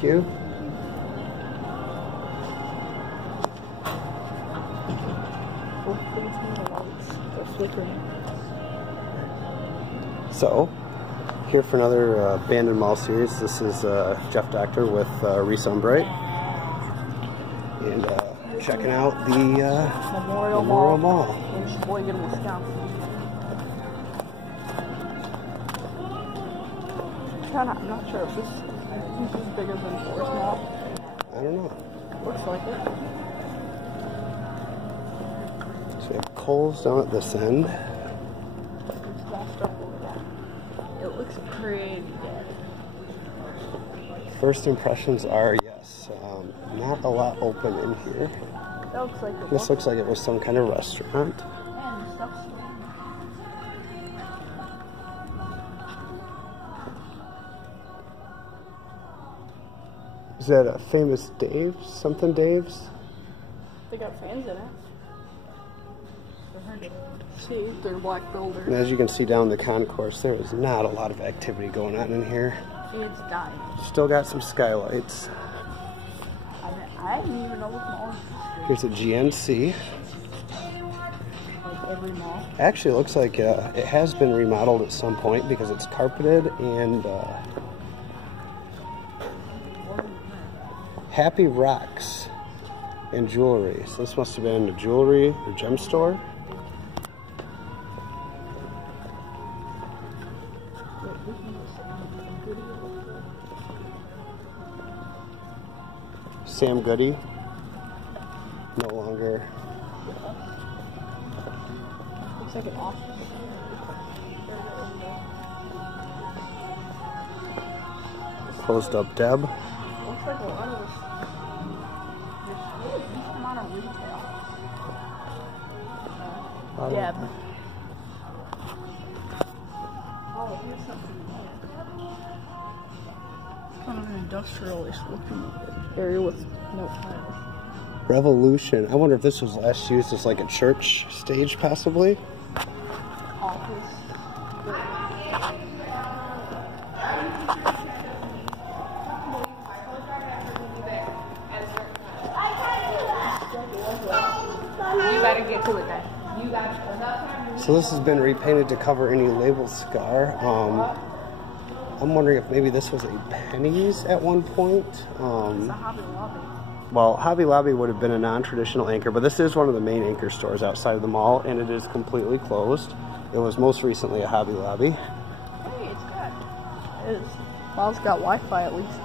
Thank you. So, here for another Abandoned Mall series. This is Jeff Doctor with Reece and checking out the Memorial Mall in Sheboygan, Wisconsin. I'm not sure if this is bigger than Forest Mall. I don't know. Looks like it. So we have Kohl's down at this end. There's small stuff over there. It looks pretty dead. First impressions are, yes, not a lot open in here. That looks like it. This looks like it was some kind of restaurant. And the stuff's Is that a famous Dave's? Something Dave's? They got fans in it. They're hard to see. They're black builders. And as you can see down the concourse, there is not a lot of activity going on in here. It's dying. Still got some skylights. I didn't even know what mall. Here's a GNC. Like every mall. Actually, it looks like it has been remodeled at some point because it's carpeted and Happy Rocks and jewelry. So this must have been a jewelry or gem store. Sam Goody, no longer. Looks like an office. Closed up Deb. Looks like a lot of this. There's really a decent amount of retail. Deb. Oh, here's something there. It's kind of an industrial-ish looking area with no tiles. Revolution. I wonder if this was last used as like a church stage, possibly. Office. You gotta get to it then. You got it. So this has been repainted to cover any label scar. I'm wondering if maybe this was a Penny's at one point. It's a Hobby Lobby. Well, Hobby Lobby would have been a non-traditional anchor, but this is one of the main anchor stores outside of the mall, and it is completely closed. It was most recently a Hobby Lobby. Hey, it's good. It is. Well, it's got Wi-Fi at least.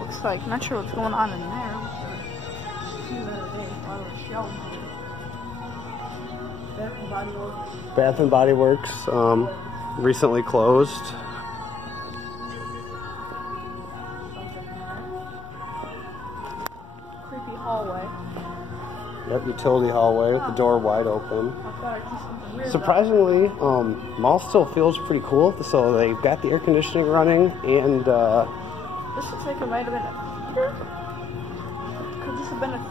Looks like. Not sure what's going on in there. Bath and Body Works. Bath and Body Works, recently closed. Creepy hallway. Yep, utility hallway with the door wide open. I thought I'd see something weird. Surprisingly, mall still feels pretty cool. So they've got the air conditioning running, and This looks like it might have been a theater. Could this have been a theater?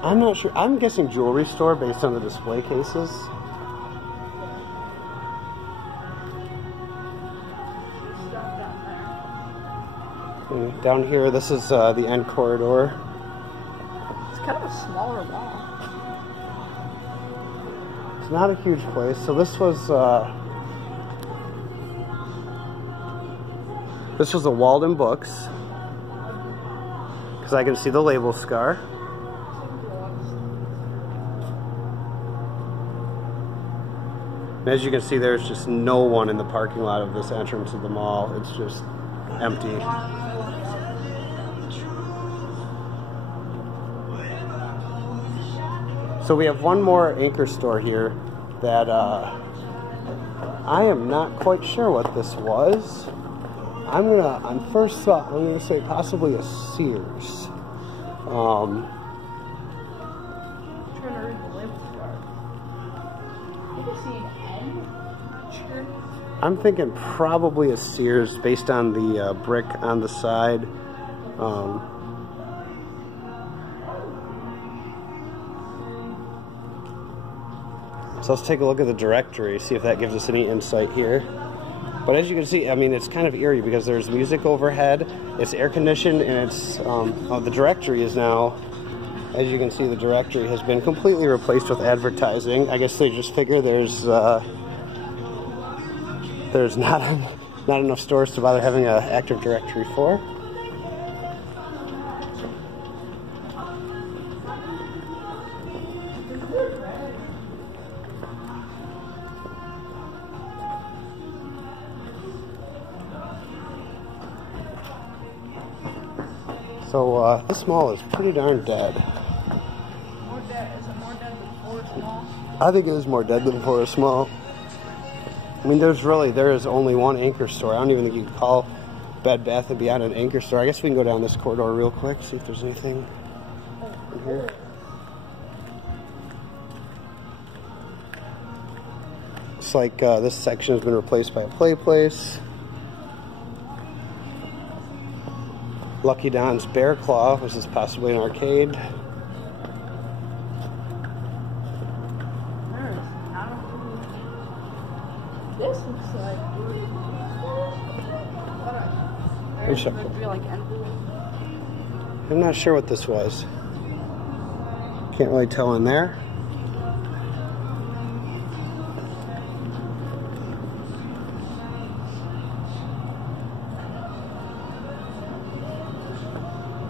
I'm not sure. I'm guessing jewelry store based on the display cases. And down here, this is the end corridor. It's kind of a smaller mall. It's not a huge place. So this was a Walden Books, because I can see the label scar. And as you can see, there's just no one in the parking lot of this entrance of the mall. It's just empty. So we have one more anchor store here that I am not quite sure what this was. On first thought, I'm gonna say possibly a Sears. I'm trying to read the label card. I can see an N. Not sure. I'm thinking probably a Sears based on the brick on the side. So let's take a look at the directory, see if that gives us any insight here. But as you can see, I mean, it's kind of eerie because there's music overhead, it's air conditioned, and it's the directory is now, as you can see, the directory has been completely replaced with advertising. I guess they just figure there's not enough stores to bother having an active directory for. So this mall is pretty darn dead. More dead? Is it more dead than Forest Mall? I think it is more dead than Forest Mall. I mean, there is only one anchor store. I don't even think you could call Bed Bath & Beyond an anchor store. I guess we can go down this corridor real quick, see if there's anything in here. Looks like this section has been replaced by a play place. Lucky Don's Bear Claw, which is possibly an arcade. This looks like I'm not sure what this was. Can't really tell in there.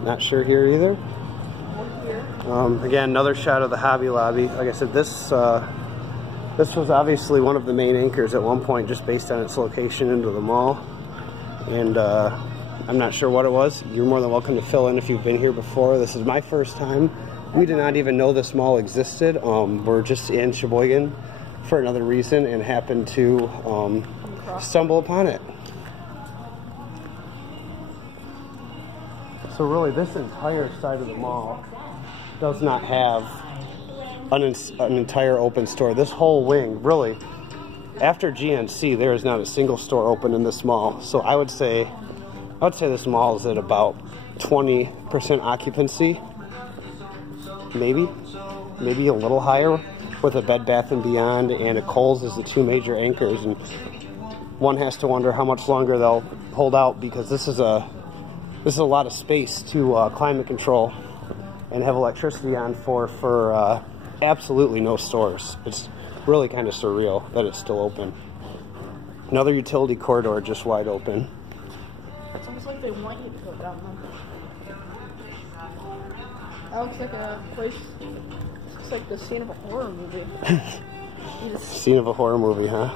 Not sure here either. Again, another shot of the Hobby Lobby. Like I said, this was obviously one of the main anchors at one point, just based on its location into the mall. And I'm not sure what it was. You're more than welcome to fill in if you've been here before. This is my first time. We did not even know this mall existed. We're just in Sheboygan for another reason and happened to stumble upon it. So really, this entire side of the mall does not have an entire open store. This whole wing, really, after GNC, there is not a single store open in this mall. So I would say this mall is at about 20% occupancy, maybe a little higher, with a Bed Bath & Beyond and a Kohl's as the two major anchors. And one has to wonder how much longer they'll hold out, because this is a lot of space to climate control and have electricity on for absolutely no stores. It's really kind of surreal that it's still open. Another utility corridor just wide open. It's almost like they want you to go down there. That looks like a place. Looks like the scene of a horror movie. Scene of a horror movie, huh?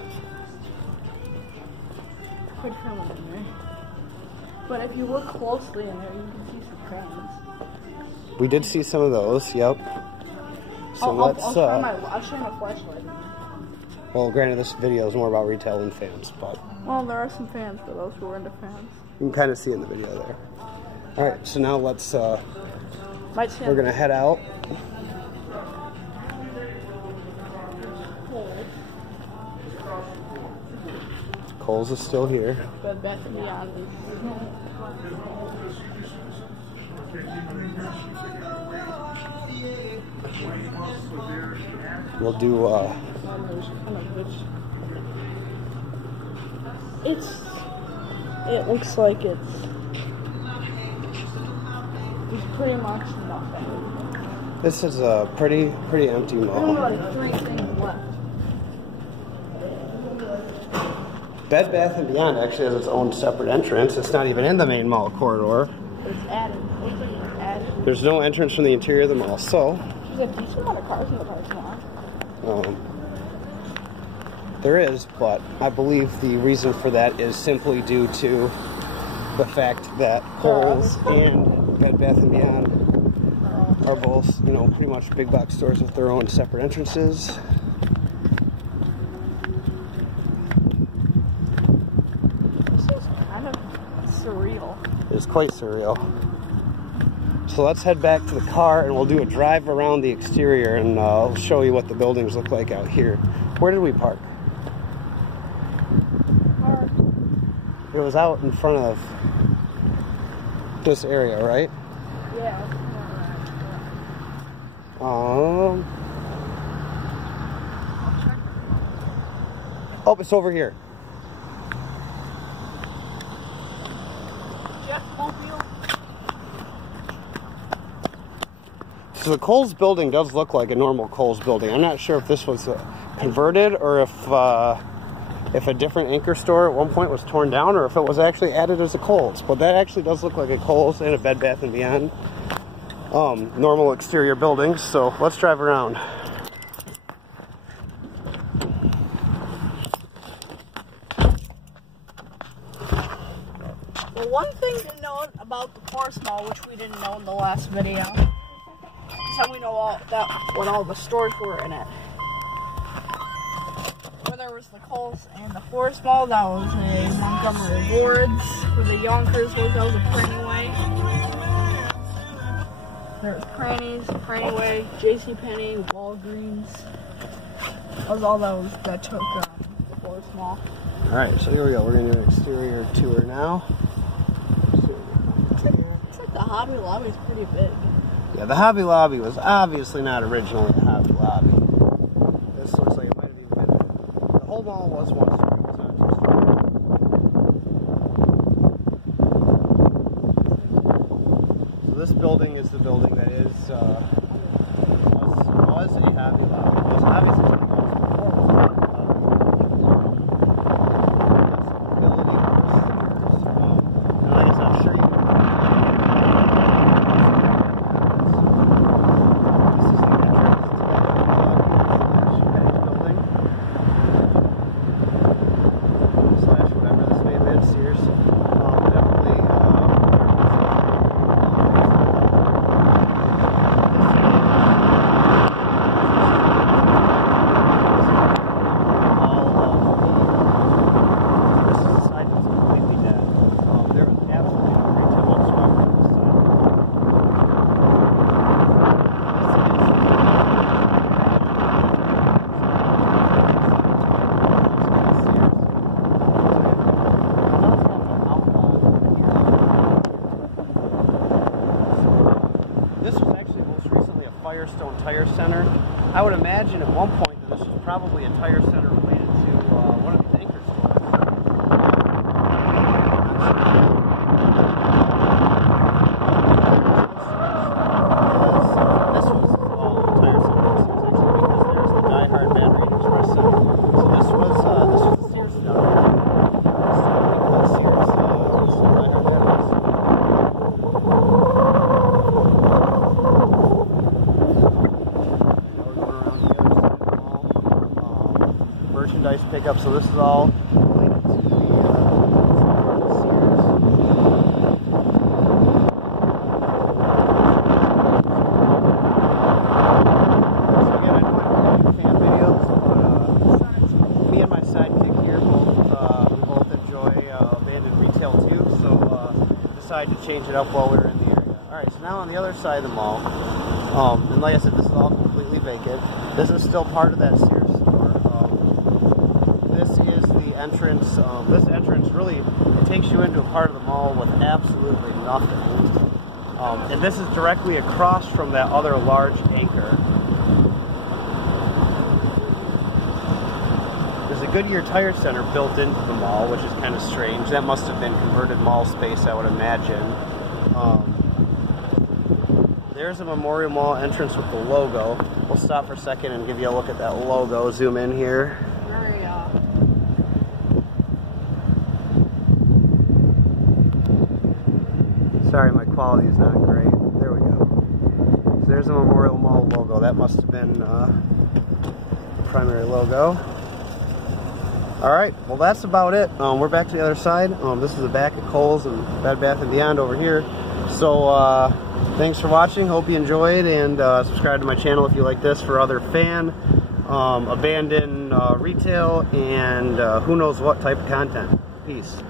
Quite common in there. But if you look closely in there, you can see some fans. We did see some of those, yep. So I'll shine my flashlight. Well, granted, this video is more about retail than fans, but... Well, there are some fans for those who are into fans. You can kind of see in the video there. Alright, so now let's, we're going to head out. Kohl's is still here. Bed Bath & Beyond. We'll do, it looks like it's pretty much nothing. This is a pretty empty mall. Only like 3 things left. Bed Bath & Beyond actually has its own separate entrance. It's not even in the main mall corridor. It's added. It looks like it's added. There's no entrance from the interior of the mall, so... There's a decent amount of cars in the parking lot. There is, but I believe the reason for that is simply due to the fact that Kohl's and Bed Bath & Beyond are both, you know, pretty much big box stores with their own separate entrances. This is kind of surreal. It's quite surreal. So let's head back to the car and we'll do a drive around the exterior and I'll show you what the buildings look like out here. Where did we park? It was out in front of this area, right? Yeah. Oh, it's over here. So the Kohl's building does look like a normal Kohl's building. I'm not sure if this was converted or if a different anchor store at one point was torn down or if it was actually added as a Kohl's. But that actually does look like a Kohl's and a Bed Bath & Beyond. Normal exterior buildings. So let's drive around. Well, one thing to note about the Forest Mall, which we didn't know in the last video, is how we know what all the stores were in it. Where there was the Kohl's and the Forest Mall, that was a Montgomery Ward's. Where the Yonkers was, that was a Prantyway. There was Pranny's, Prantyway, JCPenney, Walgreens. That was all that took the Forest Mall. Alright, so here we go. We're going to do an exterior tour now. It's like the Hobby Lobby's pretty big. Yeah, the Hobby Lobby was obviously not originally a Hobby Lobby. This looks like it might have even been the whole mall was once. So this building is the building that is was a Hobby Lobby. It was obviously one of those Firestone Tire Center. I would imagine at one point that this was probably a tire center related to one of these anchor stores. This was called a tire center essentially because there's the Die Hard Battery Express Center. So this was the Sears down there. Sears, Die Hard Batteries. Merchandise pickup, so this is all related to the Sears. So again, I know I don't do fan videos, but me and my sidekick here we both enjoy abandoned retail too, so decided to change it up while we were in the area. Alright, so now on the other side of the mall, and like I said, this is all completely vacant. This is still part of that Sears. This is the entrance. This entrance really, it takes you into a part of the mall with absolutely nothing. And this is directly across from that other large anchor. There's a Goodyear Tire Center built into the mall, which is kind of strange. That must have been converted mall space, I would imagine. There's a Memorial Mall entrance with the logo. We'll stop for a second and give you a look at that logo. Zoom in here. Sorry, my quality is not great. There we go. So there's a Memorial Mall logo. That must have been the primary logo. Alright, well that's about it. We're back to the other side. This is the back of Kohl's and Bed Bath & Beyond over here. So, thanks for watching. Hope you enjoyed, and subscribe to my channel if you like this for other fan, abandoned retail, and who knows what type of content. Peace.